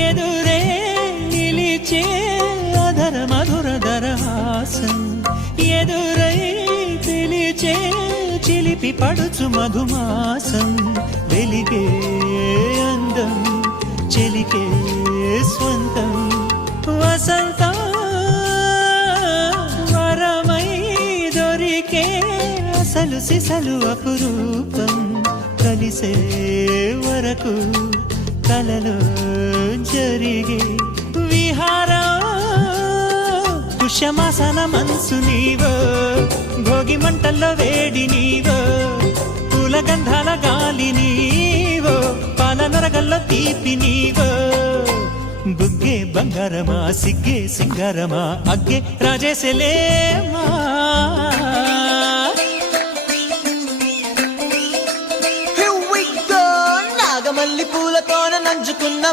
ఎదురే నిలిచే అధర మధుర దరహాసం ఎదురై పిలిచే చిలిపి పడుచు మధుమాసం వెలిగే అందం చెలికే స్వంతం వసంతం వరమై దొరికే అసలు సిసలు అపురూపం కలిసే వరకు కలలో జరిగే విహారం పుష్యమాసన మనసు నీవో భోగి మంటల్లో వేడి నీవో పూల గంధాల గాలి నీవో పాల నరగల్లో తీపి నీవో బుగ్గే బంగారమా సిగ్గే సింగారమా అగ్గే రాజేశలేమా నాగమల్లి పూలతోన నంచుకున్న